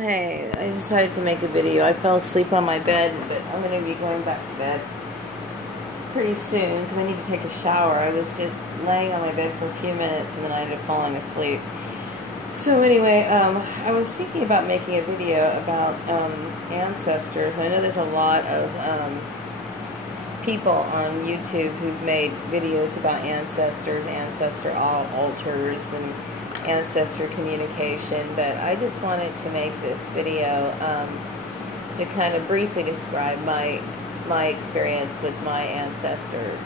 Hey, I decided to make a video. I fell asleep on my bed, but I'm going to be going back to bed pretty soon because I need to take a shower. I was just laying on my bed for a few minutes and then I ended up falling asleep. So anyway, I was thinking about making a video about ancestors. I know there's a lot of people on YouTube who've made videos about ancestors, ancestor altars, and ancestor communication, but I just wanted to make this video to kind of briefly describe my experience with my ancestor.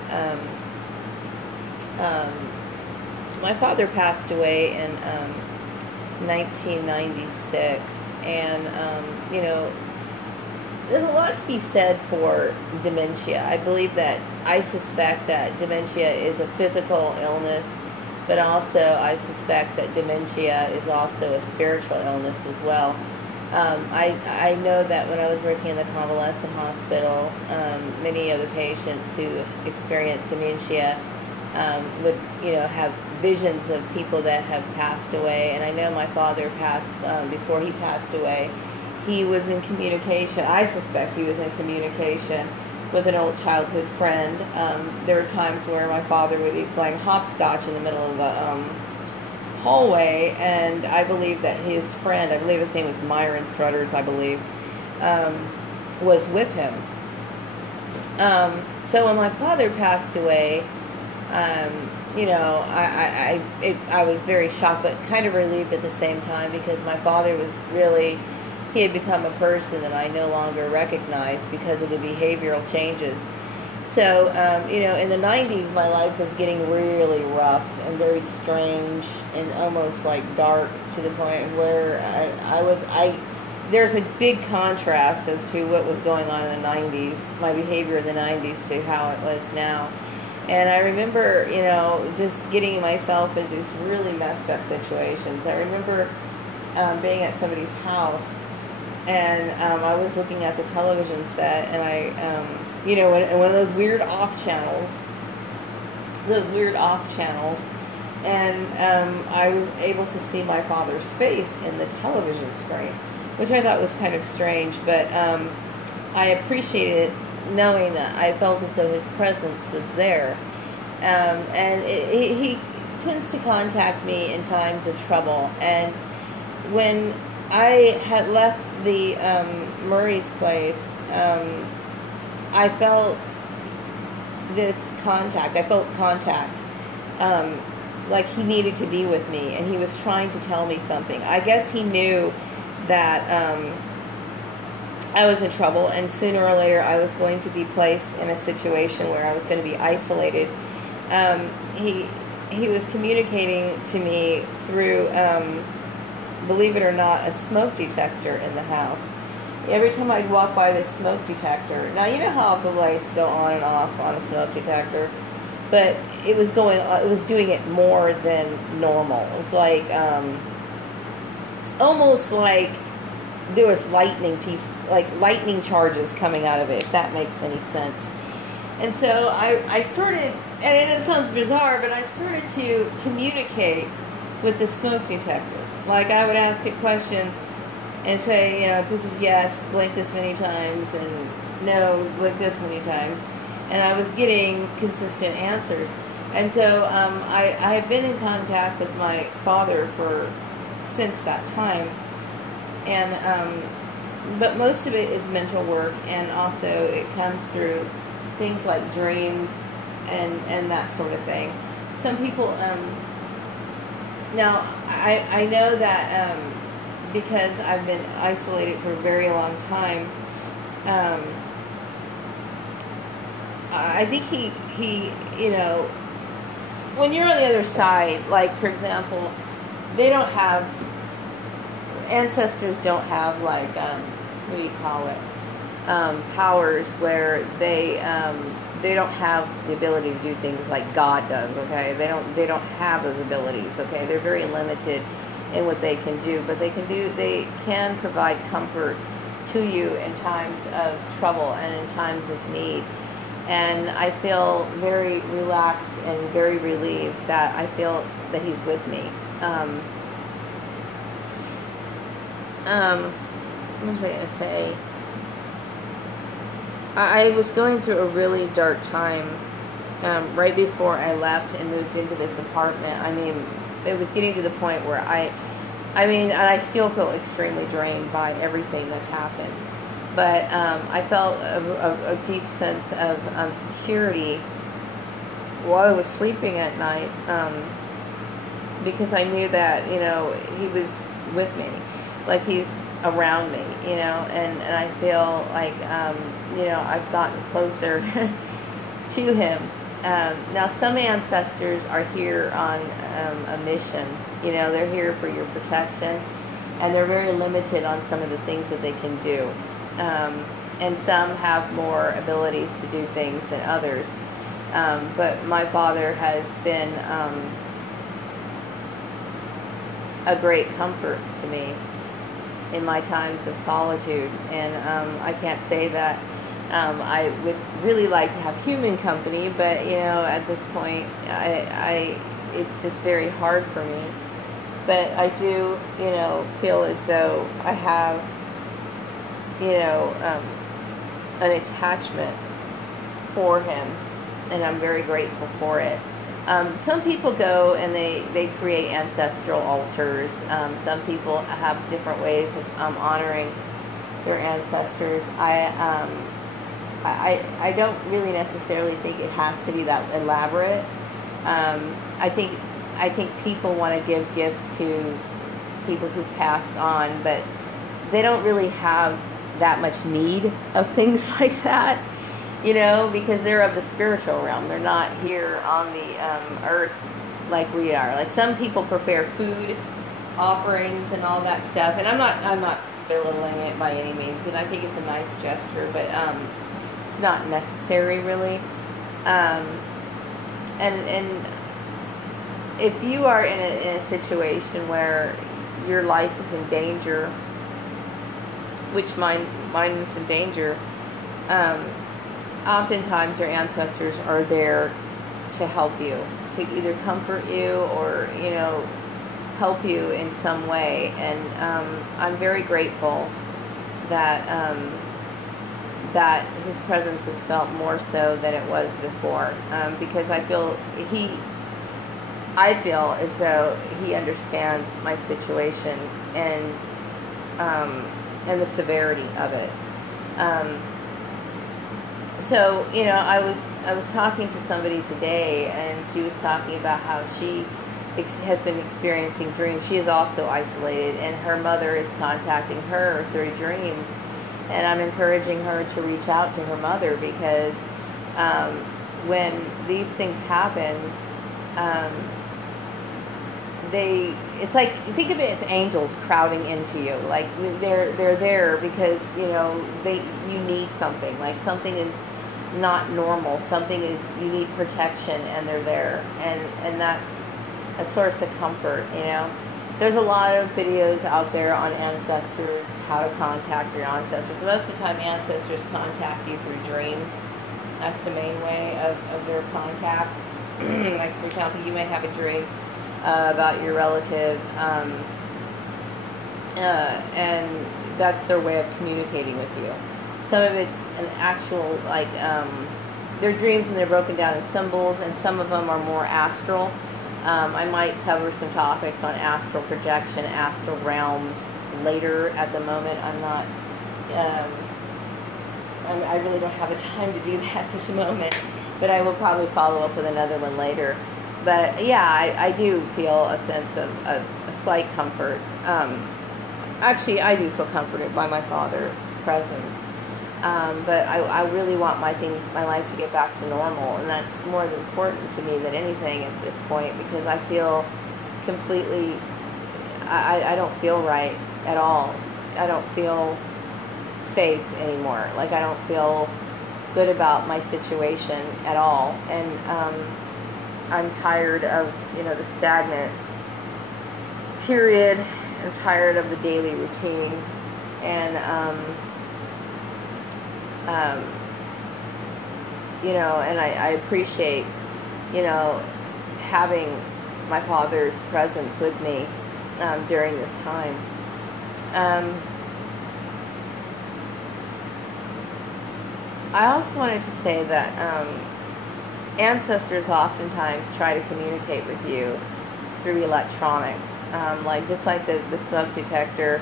My father passed away in 1996, and you know, there's a lot to be said for dementia. I suspect that dementia is a physical illness, but also I suspect that dementia is also a spiritual illness as well. I know that when I was working in the convalescent hospital, many of the patients who experienced dementia would, have visions of people that have passed away. And I know my father passed, before he passed away, he was in communication. I suspect he was in communication with an old childhood friend. There were times where my father would be playing hopscotch in the middle of the hallway, and I believe that his friend, I believe his name was Myron Strutters, I believe, was with him. So when my father passed away, I was very shocked, but kind of relieved at the same time, because my father was really, he had become a person that I no longer recognized because of the behavioral changes. So, in the 90s, my life was getting really rough and very strange and almost like dark, to the point where there's a big contrast as to what was going on in the 90s, my behavior in the 90s to how it was now. And I remember, just getting myself into these really messed up situations. I remember being at somebody's house, and I was looking at the television set, and one of those weird off channels, and I was able to see my father's face in the television screen, which I thought was kind of strange, but I appreciated knowing that I felt as though his presence was there. And he tends to contact me in times of trouble, and when I had left the Murray's place, I felt this contact. I felt contact, like he needed to be with me, and he was trying to tell me something. I guess he knew that I was in trouble, and sooner or later I was going to be placed in a situation where I was going to be isolated. He was communicating to me through, believe it or not, a smoke detector in the house. Every time I'd walk by this smoke detector, now you know how the lights go on and off on a smoke detector, but it was doing it more than normal. It was like, almost like there was lightning charges coming out of it, if that makes any sense. And so I started, and it sounds bizarre, but I started to communicate with the smoke detector. Like, I would ask it questions and say, if this is yes, blink this many times, and no, blink this many times. And I was getting consistent answers. And so I have been in contact with my father since that time. And but most of it is mental work, and also it comes through things like dreams and that sort of thing. Some people, now I know that because I've been isolated for a very long time, I think he when you're on the other side, like, for example, ancestors don't have, like, what do you call it, powers where they don't have the ability to do things like God does, okay? They don't have those abilities, okay? They're very limited in what they can do, but they can provide comfort to you in times of trouble and in times of need. And I feel very relaxed and very relieved that I feel that he's with me. what was I going to say? I was going through a really dark time right before I left and moved into this apartment. I mean, it was getting to the point where and I still feel extremely drained by everything that's happened. But I felt a deep sense of security while I was sleeping at night, because I knew that, he was with me, like he's around me, and I feel like, I've gotten closer to him. Now, some ancestors are here on a mission. They're here for your protection, and they're very limited on some of the things that they can do. And some have more abilities to do things than others. But my father has been a great comfort to me in my times of solitude. And I can't say that I would really like to have human company, but at this point, it's just very hard for me. But I do, feel as though I have, an attachment for him, and I'm very grateful for it. Some people go and they create ancestral altars. Some people have different ways of honoring their ancestors. I don't really necessarily think it has to be that elaborate. I think people want to give gifts to people who passed on, but they don't really have that much need of things like that, because they're of the spiritual realm. They're not here on the earth like we are. Like, some people prepare food offerings and all that stuff, and I'm not belittling it by any means, and I think it's a nice gesture, but it's not necessary, really. And if you are in a situation where your life is in danger, which mine is in danger, oftentimes your ancestors are there to help you, to either comfort you or, help you in some way. And I'm very grateful that that his presence is felt more so than it was before, because I feel as though he understands my situation and the severity of it. So, I was talking to somebody today, and she was talking about how she has been experiencing dreams. She is also isolated, and her mother is contacting her through dreams. And I'm encouraging her to reach out to her mother, because when these things happen, it's like, think of it as angels crowding into you. Like, they're there because, you need something. Like, something is not normal. You need protection, and they're there. And that's a source of comfort, There's a lot of videos out there on ancestors, how to contact your ancestors. Most of the time, ancestors contact you through dreams. That's the main way of their contact. Like, for example, you may have a dream about your relative, and that's their way of communicating with you. Some of it's an actual, like, they're dreams and they're broken down in symbols, and some of them are more astral. I might cover some topics on astral projection, astral realms later. At the moment, I'm not, I really don't have a time to do that at this moment, but I will probably follow up with another one later. But yeah, I do feel a sense of a slight comfort. Actually, I do feel comforted by my father's presence. But I really want my life to get back to normal, and that's more important to me than anything at this point, because I feel completely, I don't feel right at all. I don't feel safe anymore. Like, I don't feel good about my situation at all, and I'm tired of, the stagnant period. I'm tired of the daily routine, and and I appreciate, having my father's presence with me during this time. I also wanted to say that ancestors oftentimes try to communicate with you through electronics, just like the smoke detector.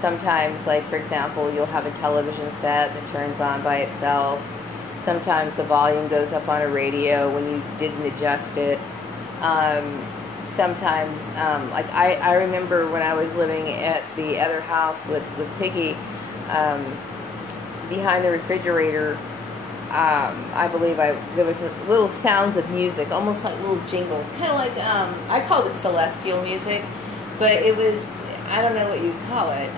Sometimes, like for example, you'll have a television set that turns on by itself. Sometimes the volume goes up on a radio when you didn't adjust it. Sometimes, like I remember when I was living at the other house with Piggy, behind the refrigerator, I believe there was little sounds of music, almost like little jingles, kind of like, I called it celestial music, but it was, I don't know what you call it.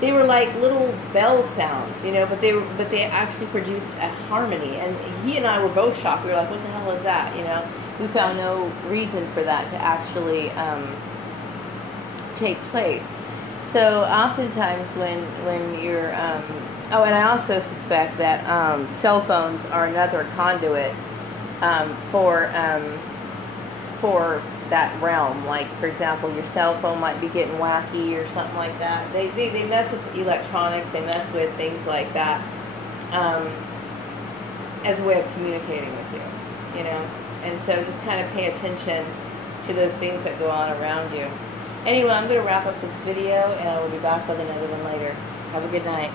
They were like little bell sounds, but they actually produced a harmony. And he and I were both shocked. We were like, "What the hell is that?" We found no reason for that to actually take place. So oftentimes when you're oh, and I also suspect that cell phones are another conduit for that realm. Like, for example, your cell phone might be getting wacky or something like that. They mess with electronics. They mess with things like that as a way of communicating with you, And so just kind of pay attention to those things that go on around you. Anyway, I'm going to wrap up this video, and I will be back with another one later. Have a good night.